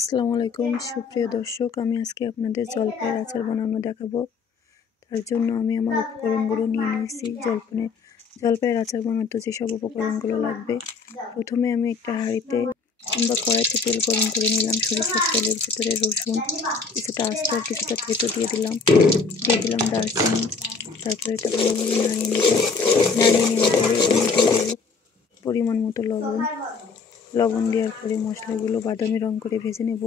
আসসালামু আলাইকুম সুপ্রিয় দর্শক, আমি আজকে আপনাদের জলপাইয়ের আচার বানানো দেখাবো। তার জন্য আমি আমার উপকরণগুলো নিয়ে নিয়েছি। জলপাইয়ের আচার বানাতে যেসব উপকরণগুলো লাগবে, প্রথমে আমি একটা হাঁড়িতে কিংবা কড়াইতে তেল গরম করে নিলাম। সরিষার তেলের ভিতরে রসুন, কিছুটা আস্ত আর কিছুটা থেতো দিয়ে দিলাম দারচিনি। তারপরে এটা ভালোভাবে নাড়িয়ে নেওয়ার পরে এখানে দিয়ে দেবো পরিমাণ মতো লবণ দেওয়ার পরে মশলাগুলো বাদামি রং করে ভেজে নেব।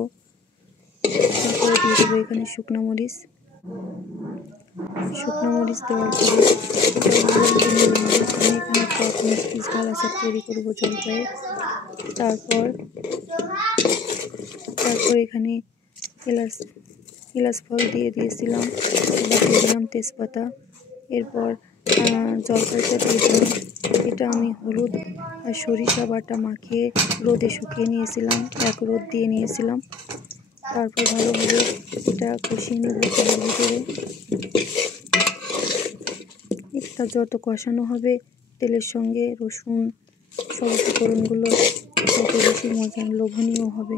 তারপরে দিয়ে দেবো এখানে শুকনো মরিচ দেওয়ার পরে আমি এখানে টক মিষ্টি ঝাল আচার তৈরি করবো জলপাইয়ের। তারপর এখানে এলাচ ফল দিয়ে দিয়েছিলাম, এবার দিয়ে দিলাম তেজপাতা। এরপর জলপাইটা দিয়ে দিলাম। এটা আমি হলুদ আর সরিষা বাটা মাখিয়ে রোদে শুকিয়ে নিয়েছিলাম, এক রোদ দিয়ে নিয়েছিলাম। তারপর ভালোভাবে এটা কষিয়ে নেব তেলের ভিতরে। এটা যত কষানো হবে তেলের সঙ্গে রসুন সব উপকরণগুলো তত বেশি লোভনীয় হবে,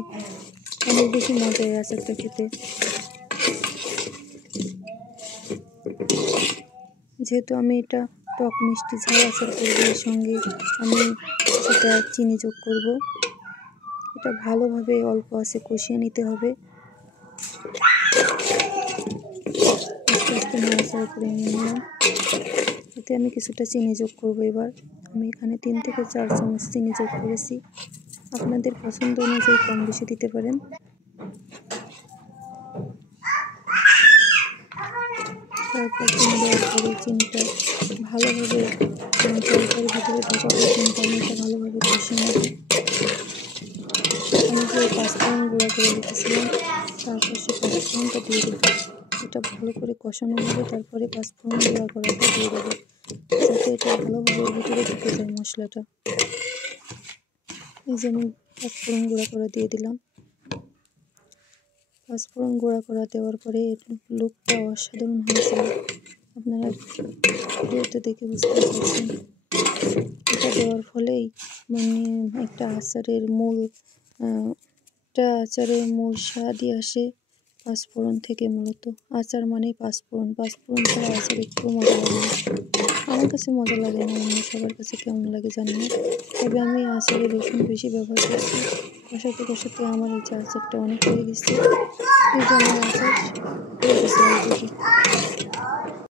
অনেক বেশি মজা এই আচারটা খেতে। যেহেতু আমি এটা টক মিষ্টি ঝাল আচার করবো, এর সঙ্গে আমি সেটা চিনি যোগ করব। এটা ভালোভাবে অল্প আঁচে কষিয়ে নিতে হবে। আস্তে আস্তে নাড়াচাড়া করে নিয়ে নিলাম। এতে আমি কিছুটা চিনি যোগ করবো। এবার আমি এখানে 3 থেকে 4 চামচ চিনি যোগ করেছি, আপনাদের পছন্দ অনুযায়ী কম বেশি দিতে পারেন। তারপর চিনি দেওয়ার পরে চিনিটা ভালোভাবে জলপাইয়ের ভিতরে ঢোকা পর্যন্ত আমি এটা ভালোভাবে কষিয়ে নেব। আমি যে পাঁচফোড়ন গুঁড়া করে রেখেছিলাম, তারপর সে পাঁচফোড়নটা দিয়ে দেবো। এটা ভালো করে কষানো হবে, তারপরে পাঁচফোড়ন গুঁড়া করাটা দিয়ে দেবো, যাতে এটা ভালোভাবে ভিতরে ঢুকে যায় মশলাটা। এই যে আমি পাঁচফোড়ন গুঁড়া করা দিয়ে দিলাম। পাঁচফোড়ন গুঁড়া করা দেওয়ার পরে লুকটা অসাধারণ হয়েছিল, আপনারা ভিডিওতে দেখে বুঝতে পারছেন। এটা দেওয়ার ফলেই একটা আচারের মূল স্বাদই আসে পাঁচফোড়ন থেকে। মূলত আচার মানেই পাঁচফোড়ন ছাড়া আচার একটু মজা লাগে না। আমার কাছে মজা লাগে না, অন্য সবার কাছে কেমন লাগে জানি না। তবে আমি আচারে রসুন বেশি ব্যবহার করছি। কষাতে আমার এই আচারটা অনেক হয়ে গেছে। এই যে আমার আচার হয়ে গেছে অলরেডি।